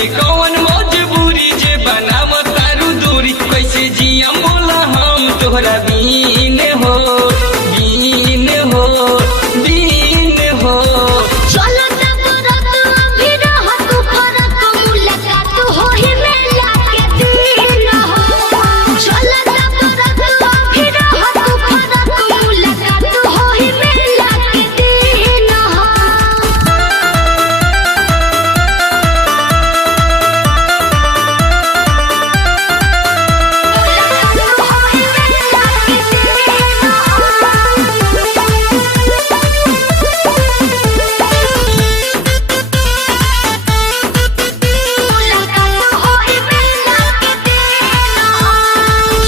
बाटे कौन मजबूरी जे बनाव तारू दूरी कैसे जिया बोला हम तोहरा बीन हो बीन हो बीन हो। चलो तब रात अभी रहत फरक मुलाकात होही मेला के दिन हो। चलो तब रात अभी रहत फरक मुलाकात होही मेला के दिन हो।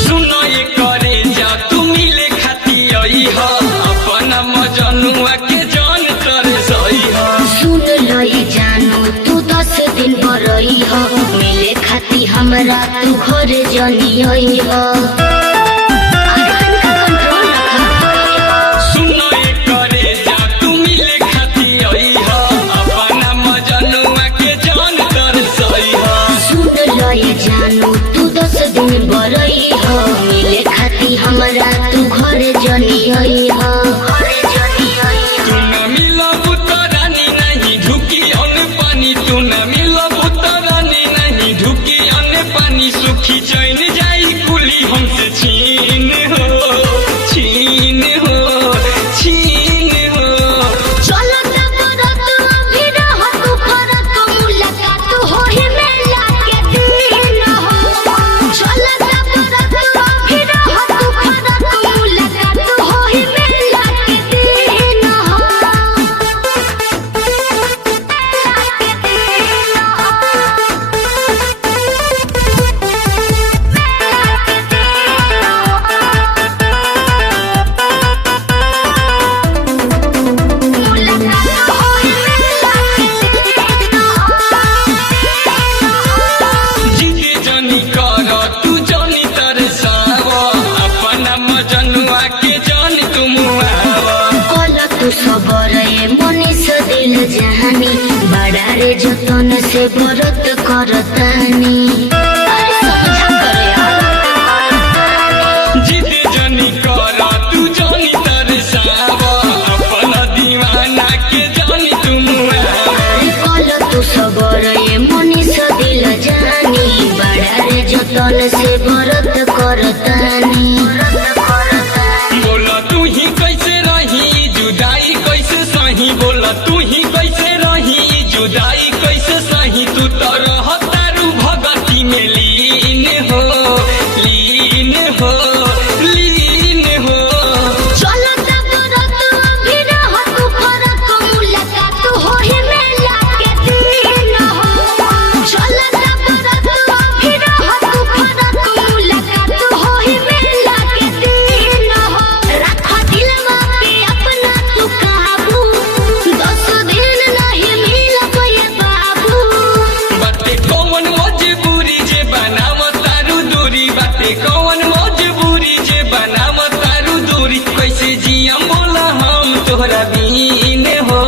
सुनो ये करे जा तू मिले खाती आई हो अपना मजनुआ के जान कर सही हो। सुन लई जानू तू 10 दिन बरई हो मिले खाती हमरा तू घर जनी आई हो। सुनो ये करे जा तू मिले खाती आई हो अपना मजनुआ के जान कर सही हो। सुन लई जानू तू 10 दिन बरई हो मिले खाती हमरा तू घर जनी आई हो। तू न मिलब तो रानी नहीं ढुकी अन पानी तू न मिलब तो रानी नहीं ढुकी अन पानी सुखी चैन जाई कुली हमसे छीन हो छीन हो छीन हो। चलो तब रात अभी रहत फरक मुलाकात होही मेला के दिन हो। चलो तब रात अभी रहत फरक मुलाकात होही मेला के दिन हो। जिगे जनी कर तू जनी तरसाव अपना मजनुआ के जान तुम आवा। कल तू सबर मनीष दिल जहानी बड़ा रे जतन से व्रत करतानी। अरे समझा करे जिगे जनी कर तू जनी तरसाव अपना दीवाना के जान तुम आवा। कल तू सबर मनीष दिल जहानी बड़ा रे जतन से व्रत करतानी। बोला तू ही कैसे रही जुदाई कैसे सही बोला तू ही कैसे रही जुदाई कैसे सही तू तो रहतारू भगती में लीन हो लीन हो लीन हो। चलो तब रात अभी रहत फरक मुलाकात होही मेला के दिन हो। चलो तब रात अभी रहत फरक मुलाकात होही मेला के दिन हो। रख दिलवा पे अपना तू काबू 10 दिन नहीं मिलब ये बाबू। बाटे कौन मजबूरी जे बनाव तारू दूरी बाटे कौन मजबूरी जे बनाव तारू दूरी कैसे जिया बोला हम तोहरा बीन हो।